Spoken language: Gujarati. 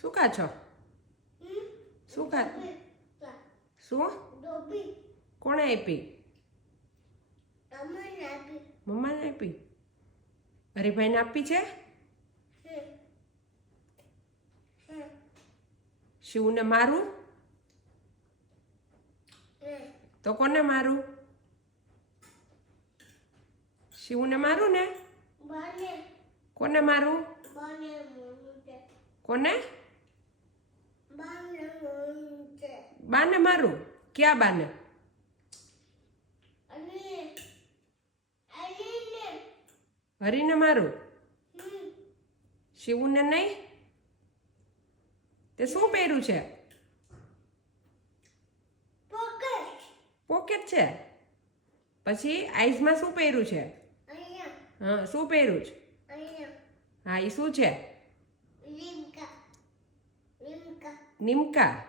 શું ખા છો? શું ખા શું કોણે આપી? મમ્માને આપી? હરીભાઈને આપી છે? શિવને મારું? તો કોને મારું? શિવને મારું ને? કોને મારું? કોને? બાને મારું? ક્યાં બાને? હરીને મારું? શિવને નહીં? તે શું પહેર્યું છે? પોકેટ છે. પછી આઈઝમાં શું પહેર્યું છે? હા, શું પહેર્યું છે? હા, એ શું છે? નિમકા.